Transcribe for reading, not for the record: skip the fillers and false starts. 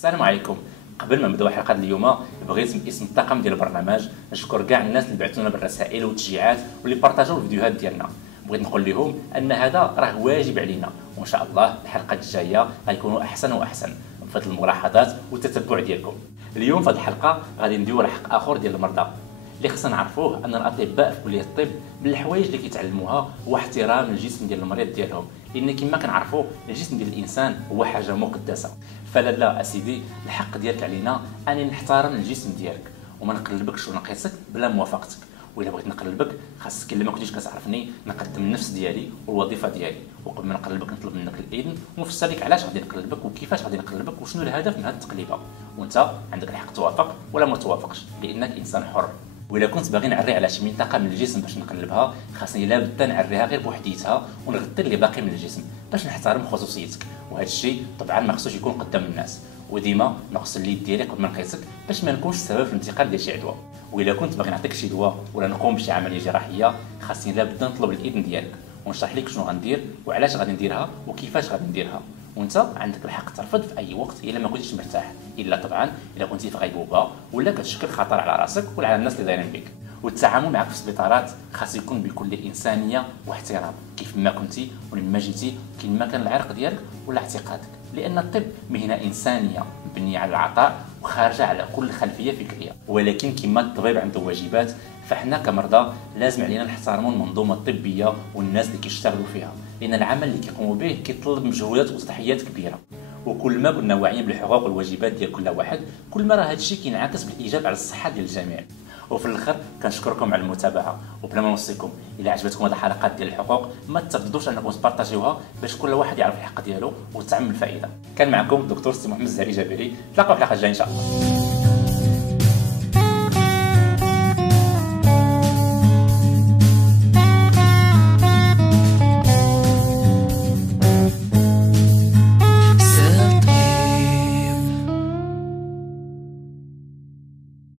السلام عليكم. قبل ما نبداو حلقه اليوم بغيت باسم الطاقم ديال البرنامج نشكر كاع الناس اللي بعثوا لنا بالرسائل والتشجيعات واللي بارطاجوا الفيديوهات ديالنا. بغيت نقول لهم ان هذا راه واجب علينا، وان شاء الله الحلقات الجايه غيكونوا احسن واحسن بفضل الملاحظات والتتبع ديالكم. اليوم في هذه الحلقه غادي ندويو على حق اخر ديال المرضى اللي خصنا نعرفوه. ان الاطباء في كليه الطب من الحوايج اللي كيتعلموها هو احترام الجسم ديال المريض ديالهم، لان كما كنعرفوا الجسم ديال الانسان هو حاجه مقدسه. فلا لا اسيدي، الحق ديالك علينا ان نحترم الجسم ديالك وما نقلبكش ونقيسك بلا موافقتك. والا بغيت نقلبك خاصك الا ما كنتيش كتعرفني نقدم النفس ديالي والوظيفه ديالي، وقبل ما نقلبك نطلب منك الاذن ونفسر لك علاش غادي نقلبك وكيفاش غادي نقلبك وشنو الهدف من هذه التقليبه، وانت عندك الحق توافق ولا ما توافقش لانك انسان حر. وإلا كنت باغي نعري على شي منطقه من الجسم باش نقلبها خاصني لابد نعريها غير بوحديتها ونغطي اللي باقي من الجسم باش نحترم خصوصيتك، وهذا الشيء طبعا ما خصوش يكون قدام الناس. وديما نغسل اليد ديالي قبل ما نقيسك باش ما نكونش سبب في الانتقال ديال شي عدوى. وإلا كنت باغي نعطيك شي دواء ولا نقوم بشي عمليه جراحيه خاصني لابد نطلب الاذن ديالك ونشرح لك شنو غندير وعلاش غادي نديرها وكيفاش غادي نديرها، وانت عندك الحق ترفض في اي وقت الا ما كنتيش مرتاح، الا طبعا الا كنتي في غيبوبه ولا كتشكل خطر على راسك ولا على الناس اللي دايرين بك. والتعامل معك في السبيطارات خاص يكون بكل انسانيه واحترام كيف ما كنتي ولما جيتي كما كان العرق ديالك ولا اعتقادك، لان الطب مهنه انسانيه مبنيه على العطاء وخارجه على كل خلفيه فكريه. ولكن كما الطبيب عنده واجبات فاحنا كمرضى لازم علينا نحترموا المنظومه الطبيه والناس اللي كيشتغلوا فيها، لان العمل اللي كيقوموا به كيطلب مجهودات وتضحيات كبيره. وكل ما كنا واعيين بالحقوق والواجبات ديال كل واحد كل ما راه هذا الشيء كينعكس بالايجاب على الصحه ديال الجميع. وفي الاخر كنشكركم على المتابعه، وبلا ما نوصيكم الى عجبتكم هذه الحلقات ديال الحقوق ما ترددوش انكم تبارطاجيوها باش كل واحد يعرف الحق ديالو وتعم الفائده. كان معكم الدكتور سي محمد الزهري جابري، نتلاقاو في الحلقه الجايه ان شاء الله.